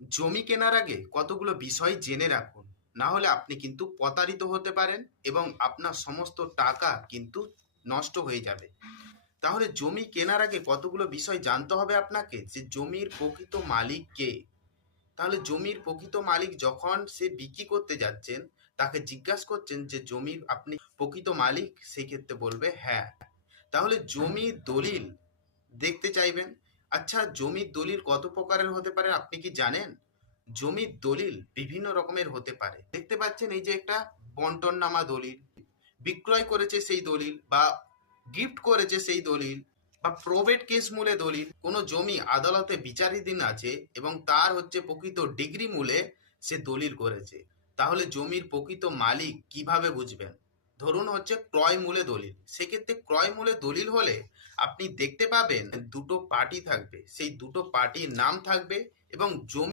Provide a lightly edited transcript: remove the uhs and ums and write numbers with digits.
জমি কেনার আগে কতগুলো বিষয় জেনে রাখুন, না হলে আপনি কিন্তু প্রতারিত হতে পারেন এবং আপনার সমস্ত টাকা কিন্তু নষ্ট হয়ে যাবে। তাহলে জমি কেনার আগে কতগুলো বিষয় জানতে হবে আপনাকে, যে জমির প্রকৃত মালিক কে। তাহলে জমির প্রকৃত মালিক যখন সে বিক্রি করতে যাচ্ছেন, তাকে জিজ্ঞাসা করছেন যে জমির আপনি প্রকৃত মালিক, সেই ক্ষেত্রে বলবে হ্যাঁ। তাহলে জমির দলিল দেখতে চাইবেন। আচ্ছা, জমির দলিল কত প্রকারের হতে পারে আপনি কি জানেন? জমির দলিল বিভিন্ন রকমের হতে পারে। দেখতে পাচ্ছেন এই যে একটা বন্টননামা দলিল, বিক্রয় করেছে সেই দলিল, বা গিফট করেছে সেই দলিল, বা প্রবেট কেস মূলে দলিল। কোনো জমি আদালতে বিচারাধীন আছে এবং তার হচ্ছে প্রকৃত ডিগ্রি মূলে সে দলিল করেছে। তাহলে জমির প্রকৃত মালিক কিভাবে বুঝবেন? ধরুন হচ্ছে ক্রয় মূলে দলিল। সেক্ষেত্রে ক্রয় মূলে দলিল হলে আপনি দেখতে পাবেন দুটো পার্টি থাকবে, সেই দুটো পার্টির নাম থাকবে এবং জমি